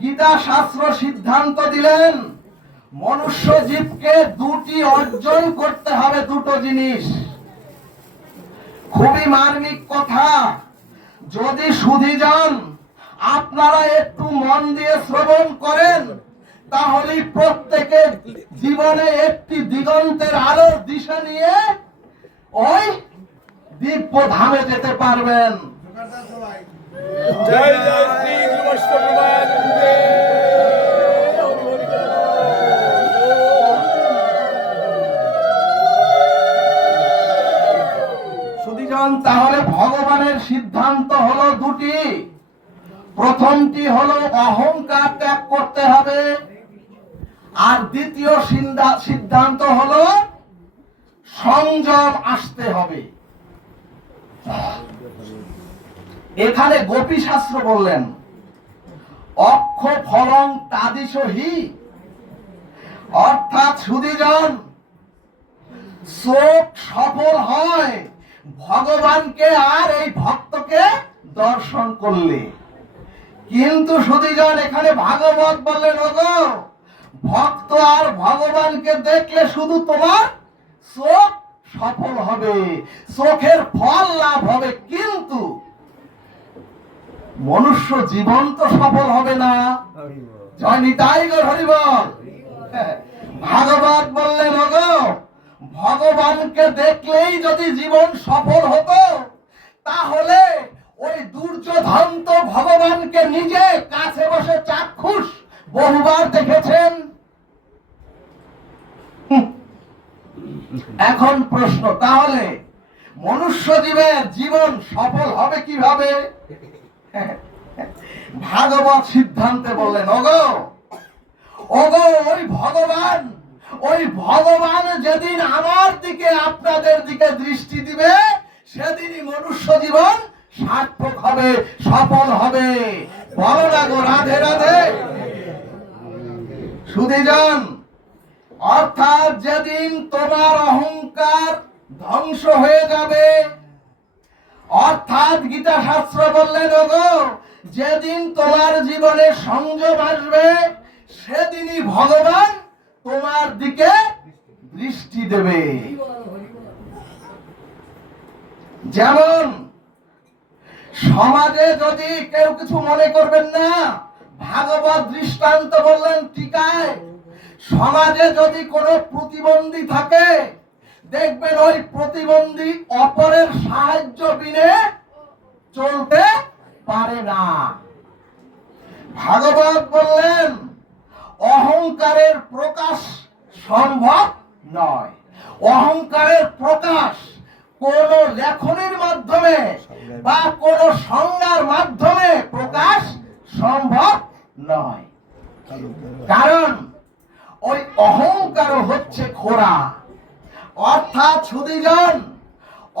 গীতা শাস্ত্র সিদ্ধান্ত দিলেন মনুষ্য জীবকে দুটি অর্জন করতে হবে, দুটো জিনিস। খুবই মার্মিক কথা। যদি সুধীজন আপনারা একটু মন দিয়ে শ্রবণ করেন, তাহলে প্রত্যেকে জীবনে একটি দিগন্তের আলোর দিশা নিয়ে ওই দিব্য ধামে যেতে পারবেন। জয় জয় শ্রী বিষ্ণুপ্রভাত। সুধীজন, তাহলে ভগবানের সিদ্ধান্ত হলো দুটি। প্রথমটি হলো অহংকার ত্যাগ করতে হবে, আর দ্বিতীয় সিদ্ধান্ত হলো সংযম আসতে হবে। এখানে গোপী শাস্ত্র বললেন অক্ষ ফলং তাদিশহি, অর্থাৎ সুধীজন চোখ সফল হয় ভগবানকে আর এই ভক্তকে দর্শন করলে। কিন্তু সুধীজন এখানে ভাগবত বললেন, ওগো ভক্ত আর ভগবানকে দেখলে শুধু তোমার চোখ সফল হবে, চোখের ফল লাভ হবে, কিন্তু মনুষ্য জীবন তো সফল হবে না। জয় নিতাই গৌর হরি বল। ভাগবত বললেন, ওগো ভগবানকে দেখলেই যদি জীবন সফল হতো, তাহলে ওই দুর্যোধন তো ভগবানকে নিজে কাছে বসে চাক্ষুষ বহুবার দেখেছেন। এখন প্রশ্ন, তাহলে মনুষ্য জীবের জীবন সফল হবে কিভাবে? ভাগবত সিদ্ধান্তে বললেন, ওগো ওগো ওই ভগবান যেদিন আমার দিকে আপনাদের দিকে দৃষ্টি দিবে, সেদিনই মনুষ্য জীবন সার্থক হবে, সফল হবে। বলো না গো রাধে রাধে। সুধীজন, অর্থাৎ যেদিন তোমার অহংকার ধ্বংস হয়ে যাবে, অর্থাৎ গীতা শাস্ত্র বললেন, ওগো যেদিন তোমার জীবনে সংযম আসবে, সেদিনই ভগবান তোমার দিকে দৃষ্টি দেবে। যেমন সমাজে যদি কেউ কিছু মনে করবেন না, ভাগবত দৃষ্টান্ত বললেন টিকায়, সমাজে যদি কোনো প্রতিবন্ধী থাকে, দেখবেন ওই প্রতিবন্ধী অপরের সাহায্য বিনে চলতে পারে না। ভাগবত বললেন অহংকারের প্রকাশ সম্ভব নয়। অহংকারের প্রকাশ কোন লেখনের মাধ্যমে বা কোন সংজ্ঞার মাধ্যমে প্রকাশ সম্ভব নয়। কারণ ওই অহংকার হচ্ছে খোরা। অর্থাৎ সুধীজন,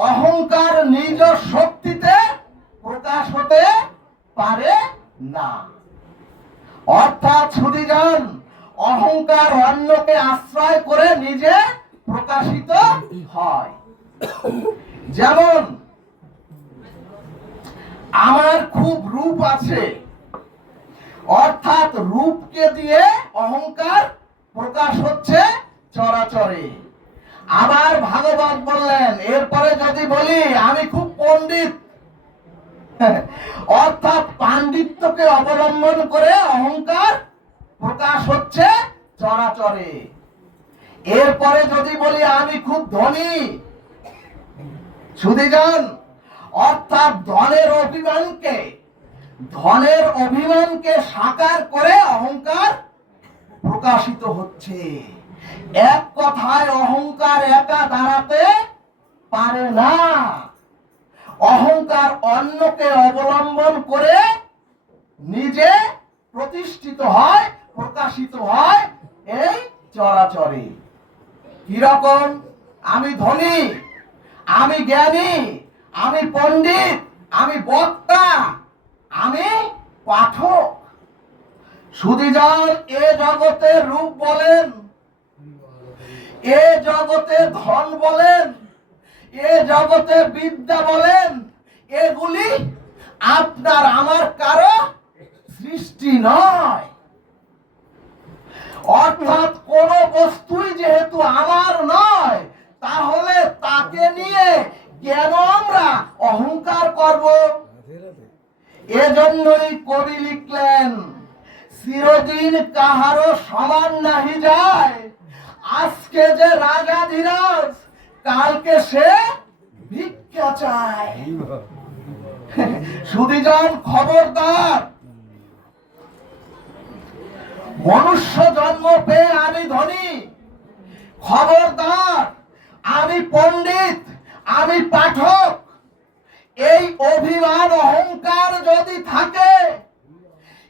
অহংকার নিজ শক্তিতে প্রকাশ হতে পারে না। অর্থাৎ সুধীজন, অহংকার অন্যকে আশ্রয় করে নিজে প্রকাশিত হয়। যেমন আমার খুব রূপ আছে, অর্থাৎ রূপকে দিয়ে অহংকার প্রকাশ হচ্ছে চরাচরে। আবার ভাগবত বললেন, এরপরে যদি বলি আমি খুব পণ্ডিত, অর্থাৎ পাণ্ডিত্যকে অবলম্বন করে অহংকার প্রকাশ হচ্ছে চরাচরে। এরপরে যদি বলি আমি খুব ধনী, সুধীজন, অর্থাৎ ধনের অভিমানকে সাকার করে অহংকার প্রকাশিত হচ্ছে। এক কথায় অহংকার একা দাঁড়াতে পারে না। অহংকার অন্যকে অবলম্বন করে নিজে প্রতিষ্ঠিত হয়, প্রকাশিত হয় এই চরাচরে। কিরকম? আমি ধনী, আমি জ্ঞানী, আমি পণ্ডিত, আমি বক্তা, আমি পাঠক। সুধীজন, এ জগতে রূপ বলেন, এ জগতে ধন বলেন, এ জগতে বিদ্যা বলেন, এগুলি আপনার আমার কারো সৃষ্টি নয়। অর্থাৎ কোন বস্তুই যেহেতু আমার নয়, তাহলে তাকে নিয়ে কেন আমরা অহংকার করব? এজন্যই কবি লিখলেন, চিরদিন কাহারও সমান নাহি যায়, আজকে যে রাজাধিরাজ কালকে সে ভিক্ষা চায়। সুধীজন, খবরদার, মনুষ্য জন্ম পেয়ে আমি ধনী, খবরদার আমি পণ্ডিত, আমি পাঠক, এই অভিমান অহংকার যদি থাকে,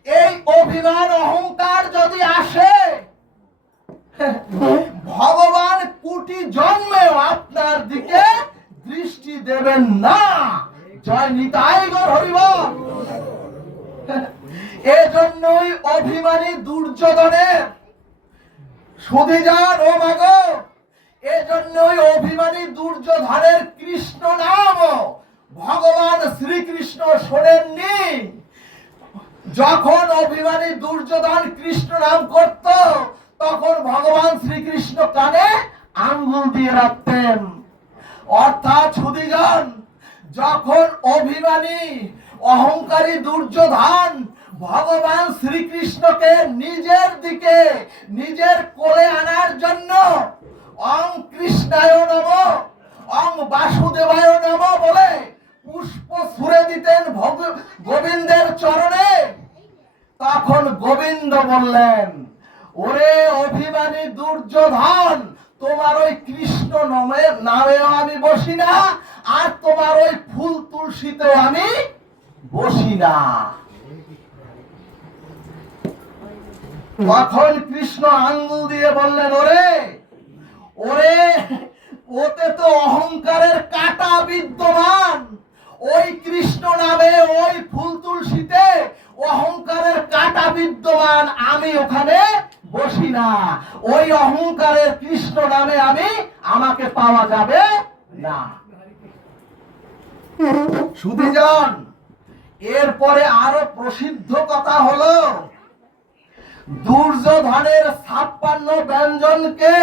এই অভিমান অহংকার যদি আসে, ভগবান কোটি জন্মেও আপনার দিকে দৃষ্টি দেবেন না। জয় নিতাই গৌর হরিবল। এজন্যই অভিমানী দুর্যোধনের, সুধীজন ও মাগো, এজন্যই অভিমানী দুর্যোধনের কৃষ্ণ নাম ভগবান শ্রীকৃষ্ণ শোনেননি। যখন অভিমানী দুর্যোধন কৃষ্ণ নাম করত, তখন ভগবান শ্রীকৃষ্ণ কানে আঙ্গুল দিয়ে রাখতেন। অর্থাৎ সুধীজন, যখন অভিমানী অহংকারী দুর্যোধন ভগবান শ্রীকৃষ্ণকে নিজের দিকে, নিজের কোলে আনার জন্য অং কৃষ্ণায় নমঃ অং বাসুদেবায় নমঃ বলে পুষ্প ছুঁড়ে দিতেন গোবিন্দের চরণে, তখন গোবিন্দ বললেন, ওরে অভিমানী দুর্যোধন, তোমার ওই কৃষ্ণ নামেও আমি বসি না, আর তোমার ওই ফুল তুলসীতেও আমি বসি না। তখন কৃষ্ণ আঙ্গুল দিয়ে বললেন, ওরে ওরে, ওতে তো অহংকারের কাঁটা বিদ্যমান, ওই কৃষ্ণ নামে ওই ফুল তুলসীতে অহংকারের কাঁটা বিদ্যমান, আমি ওখানে বসি না, ওই অহংকারের কৃষ্ণ নামে আমাকে পাওয়া যাবে না। সুধীজন, এরপরে আরো প্রসিদ্ধ কথা হলো, দুর্যোধনের 56 ব্যঞ্জনকে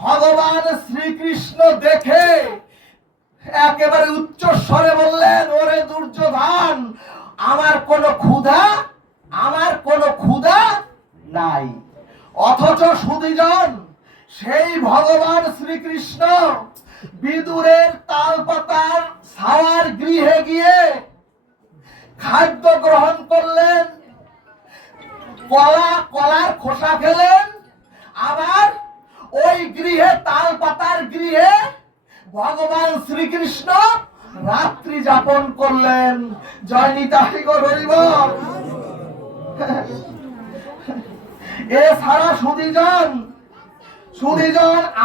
ভগবান শ্রীকৃষ্ণ দেখে একেবারে উচ্চ স্বরে বললেন, ওরে দুর্যোধন, আমার কোনো ক্ষুধা নাই। অথচ সুধীজন, সেই ভগবান শ্রীকৃষ্ণ বিদুরের তালপাতার ছাওয়ার গৃহে গিয়ে খাদ্য গ্রহণ করলেন, কলার খোসা খেলেন, আবার ওই গৃহে, তালপাতার গৃহে ভগবান শ্রীকৃষ্ণ রাত্রি যাপন করলেন। জয় নিতাই গৌর হরিবল। এছাড়া সুধীজন,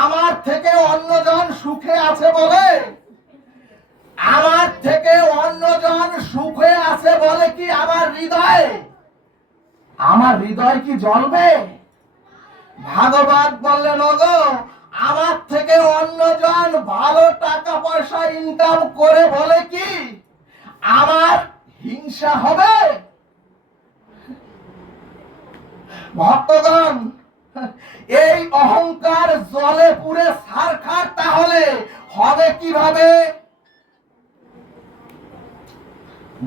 আমার থেকে অন্যজন সুখে আছে বলে, আমার থেকে অন্যজন সুখে আছে বলে কি আমার হৃদয় কি জ্বলবে? ভাগবত বললেন, ওগো, আমার থেকে অন্যজন ভালো টাকা পয়সা ইনকাম করে বলে কি আমার হিংসা হবে? ভক্তগণ, এই অহংকার জলে পুড়ে ছারখার তাহলে হবে কিভাবে?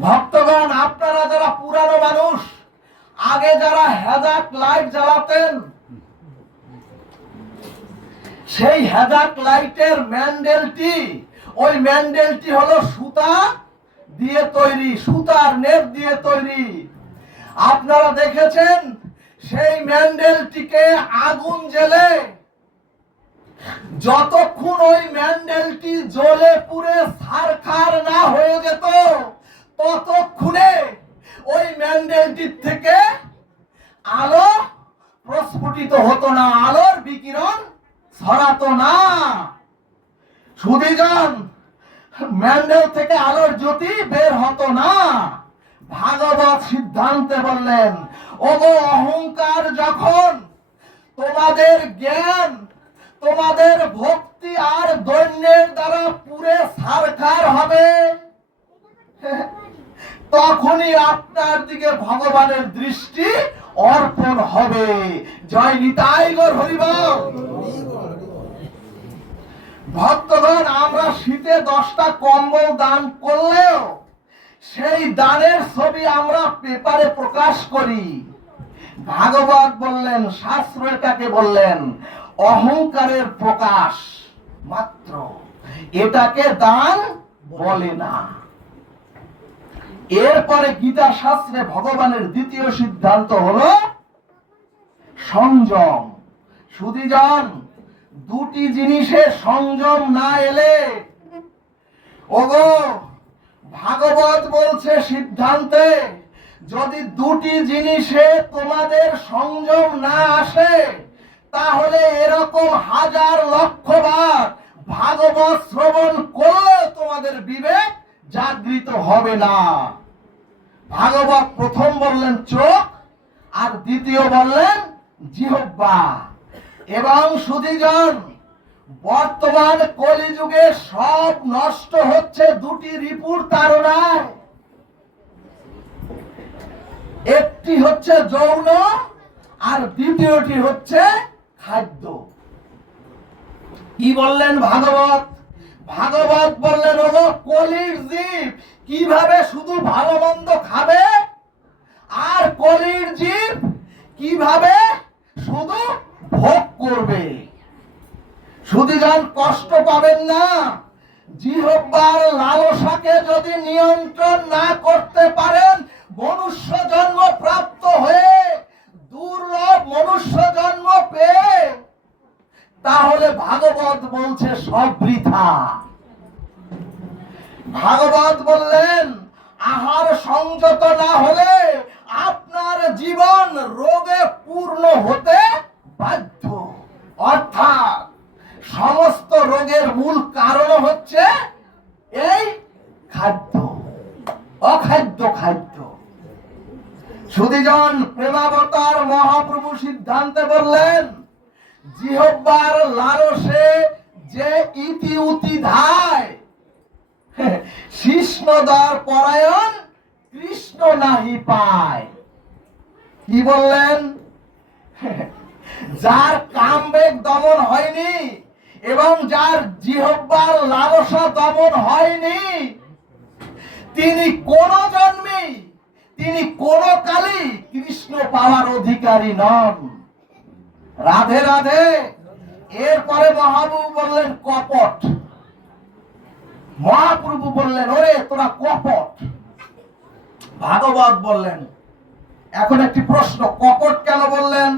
ভক্তগণ, আপনারা যারা পুরানো মানুষ, আগে যারা হেজাক লাইট জ্বালাতেন, সেই হেজাক লাইটের ওই ম্যান্ডেলটি হলো সুতা দিয়ে তৈরি, সুতার নেট দিয়ে তৈরি। আপনারা দেখেছেন সেই ম্যান্ডেলটিকে আগুন জ্বেলে যতক্ষণ ওই ম্যান্ডেলটি জ্বলে পুড়ে ছারখার না হয়ে যেত, ততক্ষণে ওই ম্যান্ডেলটির থেকে আলো প্রস্ফুটিত হতো না, আলোর বিকিরণ ছড়াতো না। সুধীজন, ম্যান্ডেল থেকে আলোর জ্যোতি বের হতো না। ভাগবত সিদ্ধান্তে বললেন, ওগো অহংকার, যখন তোমাদের জ্ঞান, তোমাদের ভক্তি আর দৈন্যের দ্বারা পুরে ছারখার হবে, তখনই আপনার দিকে ভগবানের দৃষ্টি অর্পণ হবে। জয় নিতাই গৌর হরিবল। ভক্তগণ, আমরা শীতে 10টা কম্বল দান করলেও সেই দানের ছবি আমরা পেপারে প্রকাশ করি। ভাগবত বললেন, শাস্ত্র এটাকে বললেন অহংকারের প্রকাশ মাত্র, এটাকে দান বলে না। এরপরে গীতা শাস্ত্রে ভগবানের দ্বিতীয় সিদ্ধান্ত হলো সংযম। সুধীজন, দুটি জিনিসে সংযম না এলে, ওগো ভাগবত বলছে সিদ্ধান্তে, যদি দুটি জিনিসে তোমাদের সংযম না আসে, তাহলে এরকম হাজার লক্ষ বার ভাগবত শ্রবণ করলেও তোমাদের বিবেক জাগৃত হবে না। ভাগবত প্রথম বললেন চোখ, আর দ্বিতীয় বললেন জিহ্বা। এবং সুধীজন, বর্তমান কলিযুগে সব নষ্ট হচ্ছে দুটি রিপুর তাড়নায়। একটি হচ্ছে যৌন, আর দ্বিতীয়টি হচ্ছে খাদ্য। কি বললেন ভাগবত? ভাগবত বললেন, ওগো কলির জীব কিভাবে শুধু ভালো মন্দ খাবে, আর কলির জীব কিভাবে শুধু ভোগ করবে। সুধীজন, কষ্ট পাবেন না। জিহ্বার লালসাকে যদি নিয়ন্ত্রণ না করতে পারেন, মনুষ্য জন্ম প্রাপ্ত হয়ে দুর্লভ মনুষ্য জন্ম পেয়ে, তাহলে ভাগবত বলছে সব বৃথা। ভাগবত বললেন, আহার সংযত না হলে আপনার জীবন রোগে পূর্ণ হতে বাধ্য। অর্থাৎ সমস্ত রোগের মূল কারণ হচ্ছে এই খাদ্য, অখাদ্য খাদ্য। সুধীজন, প্রেমাবতার মহাপ্রভু সিদ্ধান্তে বললেন, জিহ্বার লালসে যে ইতি উতি ধায়, শিষ্ণদার পরায়ণ কৃষ্ণ নাহি পায়। কি বললেন? যার কামবেগ দমন হয়নি এবং যার জিহ্বার লালসা দমন হয়নি, তিনি কোন জন্মে, তিনি কোন কালে কৃষ্ণ পাওয়ার অধিকারী নন। রাধে রাধে। এরপরে মহাপ্রভু বললেন কপট। মহাপ্রভু বললেন, ওরে তোরা কপট। ভাগবত বললেন, এখন একটি প্রশ্ন, কপট কেন বললেন?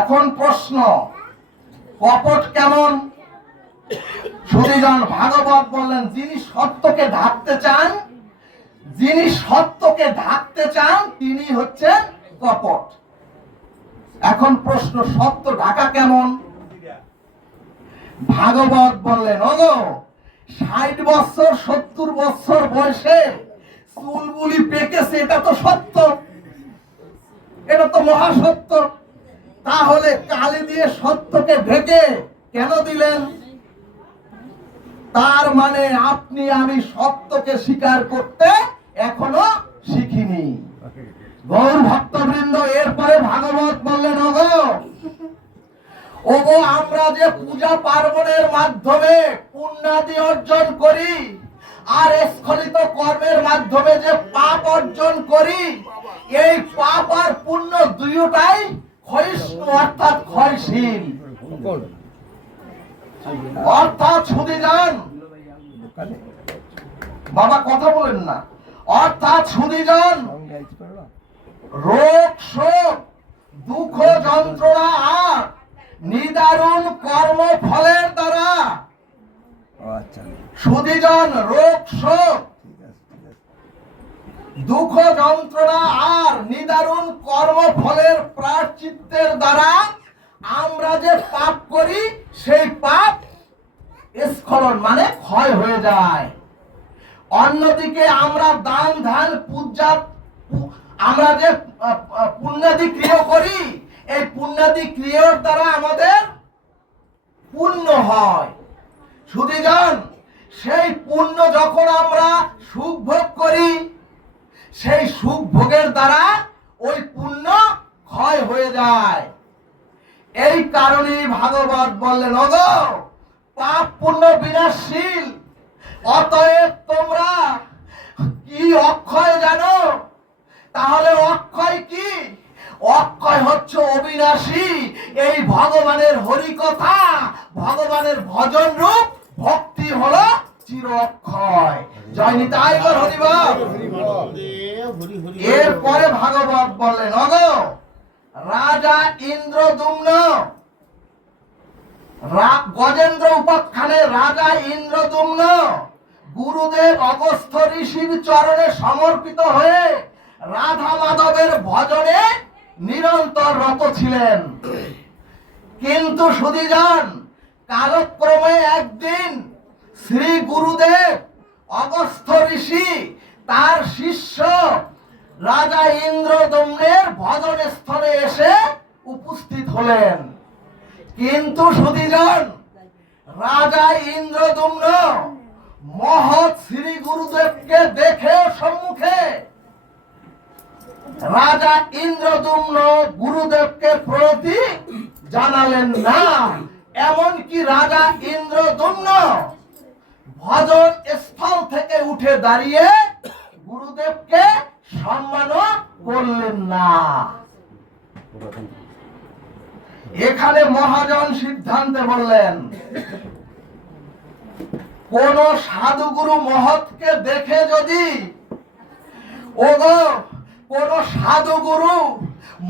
এখন প্রশ্ন, কপট কেমন? সুধীজন, ভাগবত বললেন, যিনি সত্যকে ঢাকতে চান, যিনি সত্যকে ঢাকতে চান তিনি হচ্ছেন কপট। এখন প্রশ্ন, সত্য ঢাকা কেমন? ভাগবত বললেন, ওগো 60 বছর 70 বছর বয়সে চুলগুলি পেকেছে, এটা তো সত্য, এটা তো মহাসত্য। তাহলে কালি দিয়ে সত্যকে ঢেকে কেন দিলেন? তার মানে আপনি আমি সত্যকে স্বীকার করতে এখনো শিখিনি। গৌর ভক্তবৃন্দ, এরপরে ভাগবত বললেন, ওগো ওগো আমরা যে পূজা পার্বণের মাধ্যমে পুণ্যাদি অর্জন করি, আর স্খলিত কর্মের মাধ্যমে যে পাপ অর্জন করি, এই পাপ আর পুণ্য দুইটাই ক্ষয়িষ্ণু, অর্থাৎ ক্ষয়শীল। অর্থাৎ সুধীজন, বাবা কথা বলেন না। অর্থাৎ সুধীজন, রোগ শোক দুঃখ যন্ত্রণা আর নিদারুণ কর্ম ফলের দ্বারা, সুধীজন, রোগ শোক দুঃখ যন্ত্রণা আর নিদারুণ কর্ম ফলের প্রায়শ্চিত্তের দ্বারা আমরা যে পাপ করি, সেই পাপ স্খলন মানে ক্ষয় হয়ে যায়। অন্যদিকে আমরা দান ধ্যান পূজা, আমরা যে পুণ্যাদি ক্রিয়া করি, এই পুণ্যাদি ক্রিয়ার দ্বারা আমাদের পুণ্য হয়। সুধীজন, সেই পুণ্য যখন আমরা সুখ ভোগ করি, সেই সুখ ভোগের দ্বারা ওই পুণ্য ক্ষয় হয়ে যায়। এই কারণেই ভাগবত বললেন, ওগো পাপ পুণ্য বিনাশশীল, অতএব তোমরা কি অক্ষয় জানো? তাহলে অক্ষয় কি? অক্ষয় হচ্ছে অবিনাশী এই ভগবানের হরিকথা, ভগবানের ভজন রূপ ভক্তি হলো চির অক্ষয়। জয় নিতাই গৌর হরিবল। এরপরে ভাগবত বললেন, ওগো রাজা ইন্দ্রদুম্ন, গজেন্দ্র উপাখ্যানে রাজা ইন্দ্রদুম্ন গুরুদেব অগস্ত্য ঋষির চরণে সমর্পিত হয়ে রাধা মাধবের ভজনে নিরন্তর রত ছিলেন। কিন্তু সুধীজন, কালক্রমে একদিন শ্রী গুরুদেব অগস্ত্য ঋষি তার শিষ্য রাজা ইন্দ্রদম্নের ভজন স্থলে এসে উপস্থিত হলেন। কিন্তু সুধীজন, রাজা ইন্দ্রদম্ন মহৎ শ্রী গুরুদেবকে দেখে সম্মুখে রাজা ইন্দ্রদম্ন গুরুদেবকে প্রতি জানালেন না। এমনকি রাজা ইন্দ্রদম্ন ভজন স্থল থেকে উঠে দাঁড়িয়ে গুরুদেবকে সম্মান করলেন না। এখানে মহাজন সিদ্ধান্তে বললেন, কোন সাধুগুরু মহৎকে দেখে যদি, ওগো কোন সাধুগুরু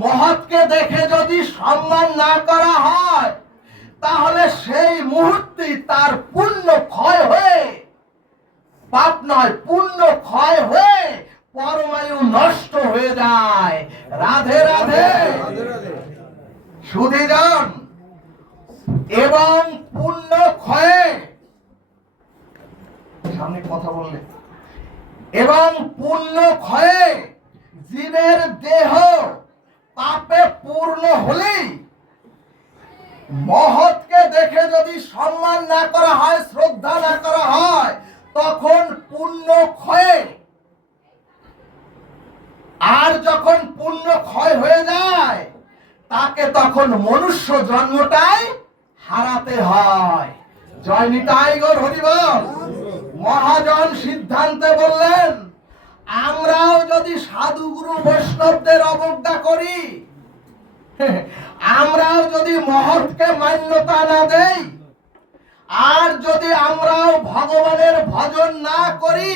মহৎকে দেখে যদি সম্মান না করা হয়, তাহলে সেই মুহূর্তে তার পুণ্য ক্ষয় হয়ে, পাপ নয় পুণ্য ক্ষয় হয়ে পরমায়ু নষ্ট হয়ে যায়। রাধে রাধে। সুধীজন, এবং পুণ্য ক্ষয়ে, সামনে কথা বললে, এবং পুণ্য ক্ষয়ে জীবের দেহ পাপে পূর্ণ হলেই মহৎকে দেখে যদি সম্মান না করা হয়, শ্রদ্ধা না করা হয়, তখন পুণ্য ক্ষয়ে, আর যখন পুণ্য ক্ষয় হয়ে যায় তাকে তখন মনুষ্য জন্মটাই হারাতে হয়। জয় নিতাই গৌর হরিবল। মহাজন সিদ্ধান্তে বললেন, আমরাও যদি সাধুগুরু বৈষ্ণবদের অবজ্ঞা করি, আমরাও যদি মহৎকে মান্যতা না দেই, আর যদি আমরাও ভগবানের ভজন না করি,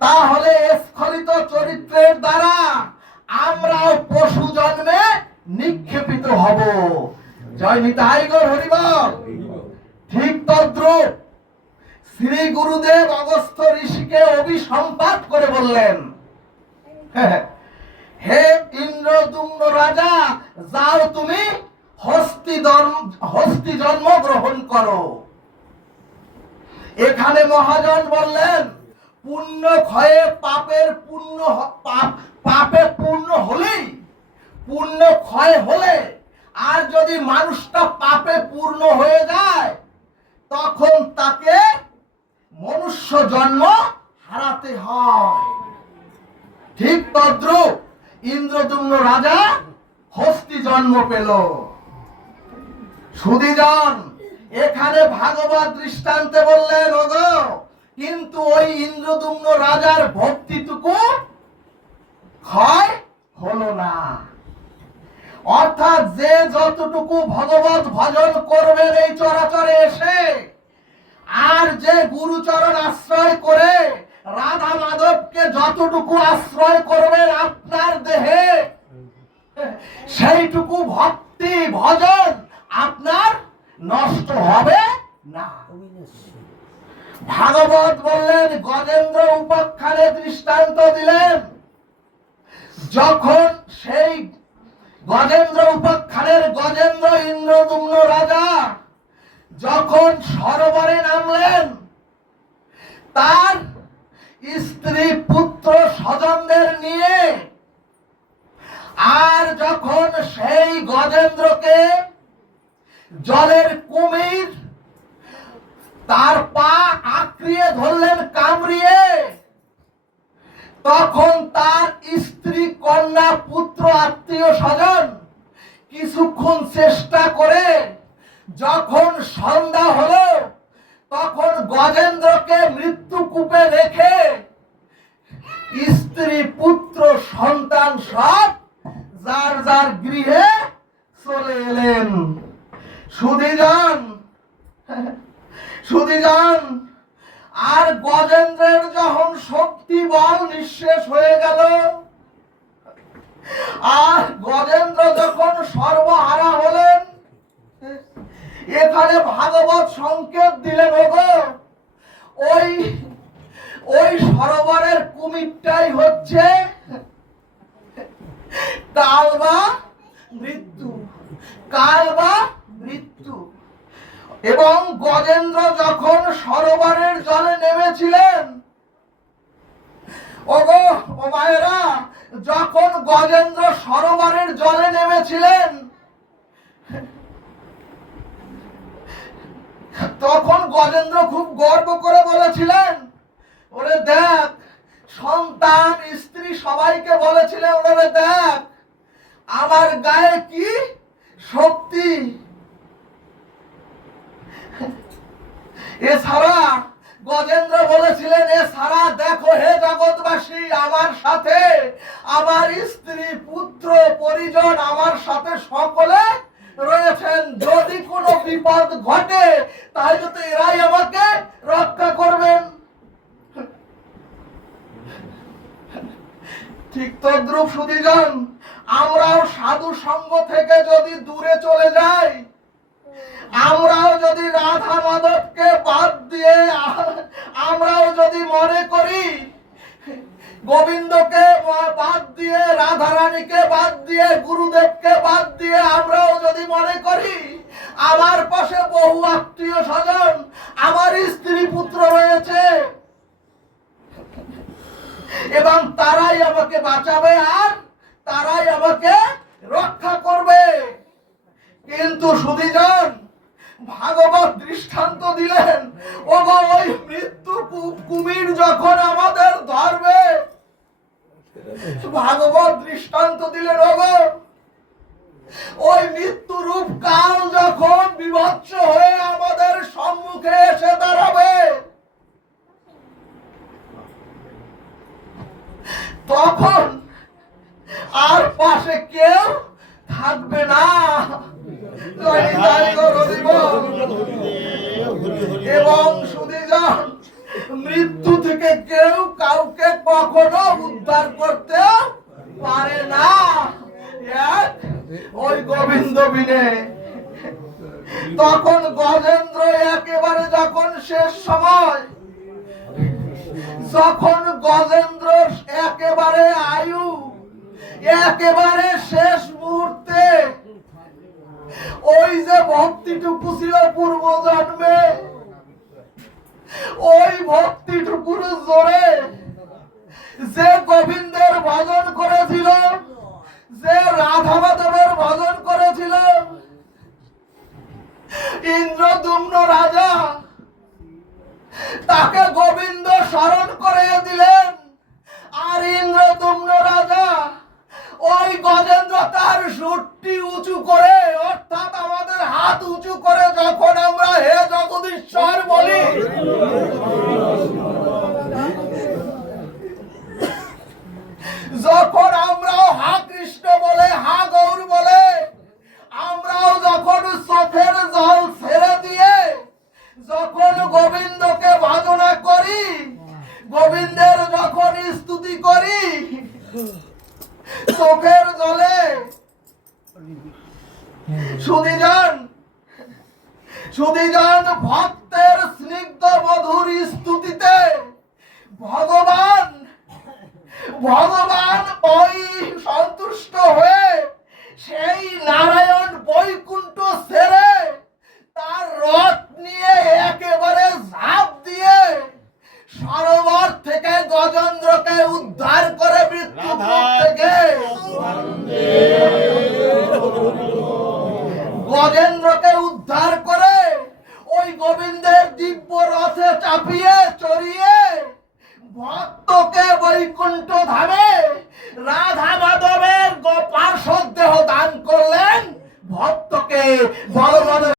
তাহলে স্খলিত চরিত্রের দ্বারা আমরাও পশু জন্মে নিক্ষেপিত হব। জয় নিতাই গৌর হরিবল। ঠিক তদ্রূপ শ্রী গুরুদেব অগস্ত্য ঋষিকে অভিসম্পাত করে বললেন, হে ইন্দ্রদুম্ন রাজা, যাও তুমি হস্তি জন্ম গ্রহণ করো। এখানে মহাজন বললেন, পুণ্য ক্ষয়ে পাপের পুণ্য, পাপে পূর্ণ হলেই, পুণ্য ক্ষয় হলে, আর যদি মানুষটা পাপে পূর্ণ হয়ে যায়, তখন তাকে মনুষ্য জন্ম হারাতে হয়। ঠিক তদ্রূপ ইন্দ্রদুম্ন রাজা হস্তি জন্ম পেল। সুধীজন, এখানে ভাগবত দৃষ্টান্তে বললেন, ওগো কিন্তু ওই ইন্দ্রদুম্ন রাজার ভক্তিটুকু ক্ষয় হলো না। অর্থাৎ যে যতটুকু ভগবত ভজন করবেন এই চরাচরে এসে, আর যে গুরুচরণ আশ্রয় করে রাধা মাধবকে যতটুকু আশ্রয় করবেন আপনার দেহে, সেইটুকু ভক্তি ভজন আপনার নষ্ট হবে না। ভাগবত বললেন, গজেন্দ্র উপাখ্যানে দৃষ্টান্ত দিলেন, যখন সেই গজেন্দ্র উপাখ্যানের গজেন্দ্র ইন্দ্রদুম্ন রাজা যখন সরোবরে নামলেন, তার স্ত্রী পুত্র স্বজনদের নিয়ে, আর যখন সেই গজেন্দ্রকে জলের কুমির তার পা আঁকড়িয়ে ধরলেন কামড়িয়ে। তখন তার স্ত্রী, কন্যা, পুত্র, আত্মীয় স্বজন কিছুক্ষণ চেষ্টা করে যখন সন্ধ্যা হলো, তখন গজেন্দ্রকে মৃত্যুকূপে রেখে স্ত্রী, পুত্র, সন্তান সব যার যার গৃহে চলে এলেন। সুধীজন, আর গজেন্দ্রের যখন শক্তি বল নিঃশেষ হয়ে গেল, আর গজেন্দ্র যখন সর্বহারা হলেন, এখানে ভাগবত সংকেত দিলেন, ওগো ওই সরোবরের কুমিরটাই হচ্ছে কাল বা মৃত্যু। এবং গজেন্দ্র যখন সরোবরের জলে নেমেছিলেন, ওগো ও মায়েরা, যখন গজেন্দ্র সরোবরের জলে নেমেছিলেন, তখন গজেন্দ্র খুব গর্ব করে বলেছিলেন, ওরে দেখ, সন্তান, স্ত্রী সবাইকে বলেছিলেন, ওরে দেখ আমার গায়ে কি শক্তি। এছাড়া গজেন্দ্র বলেছিলেন, এছাড়া দেখো হে জগৎবাসী, আমার সাথে আমার স্ত্রী, পুত্র, পরিজন আমার সাথে সকলে রয়েছেন। যদি কোনো বিপদ ঘটে তাহলে তো এরাই আমাকে রক্ষা করবেন। ঠিক তদ্রূপ সুধীজন, আমরাও সাধু সঙ্গ থেকে যদি দূরে চলে যাই, আমরাও যদি রাধা মাধবকে বাদ দিয়ে, আমরাও যদি মনে করি গোবিন্দকে বাদ দিয়ে, রাধা রানীকে বাদ দিয়ে, গুরুদেবকে বাদ দিয়ে আমরাও যদি মনে করি আমার পাশে বহু আত্মীয় স্বজন, আমার স্ত্রী, পুত্র রয়েছে এবং তারাই আমাকে বাঁচাবে আর তারাই আমাকে রক্ষা করবে, কিন্তু সুধীজন ভাগবত দৃষ্টান্ত দিলেন, ওগো ওই মৃত্যু কুমির যখন আমাদের ধরবে, ভাগবত দৃষ্টান্ত দিলেন, ওগো ওই মৃত্যু রূপ কাল যখন বিভৎস হয়ে আমাদের সম্মুখে এসে দাঁড়াবে, তখন আর পাশে কেউ থাকবে না। এবং সুধীজন, মৃত্যু থেকে কেউ কাউকে কখনো উদ্ধার করতে পারে না, ওই গোবিন্দ বিনে। তখন গজেন্দ্র একেবারে যখন শেষ সময়, যখন গজেন্দ্র একেবারে আয়ু, একেবারে শেষ মুহূর্তে, ওই যে ভক্তিটুকু ছিল পূর্ব জন্মে, ওই ভক্তিটুকুর জোরে যে গোবিন্দের ভজন করেছিল, যে রাধা মাধবের ভজন করেছিল, ইন্দ্রদুম্ন রাজা তাকে গোবিন্দ স্মরণ করে দিলেন। আর ইন্দ্রদুম্ন রাজা ওই গজেন্দ্র তার সুরটি উঁচু করে, অর্থাৎ আমাদের হাত উঁচু করে যখন আমরা হে জগদীশ্বর বলি, যখন আমরাও হা কৃষ্ণ বলে, হা গৌর বলে, আমরাও যখন চোখের জল ছেড়ে দিয়ে যখন গোবিন্দকে ভজনা করি, গোবিন্দের যখন স্তুতি করি, চোখের জলে, সুধীজন ভক্তের স্নিগ্ধ মধুর স্তুতিতে ভগবান ওই সন্তুষ্ট হয়ে সেই নারায়ণ বৈকুণ্ঠ ছেড়ে তার রথ নিয়ে একেবারে ঝাঁপ দিয়ে সরোবর থেকে গজেন্দ্রকে উদ্ধার করে মৃত্যু থেকে গজেন্দ্রকে উদ্ধার করে ওই গোবিন্দের দিব্য ভক্তকে বৈকুণ্ঠ ধামে রাধা মাধবের পার্শ্বদ দেহ দান করলেন, ভক্তকে বলবৎ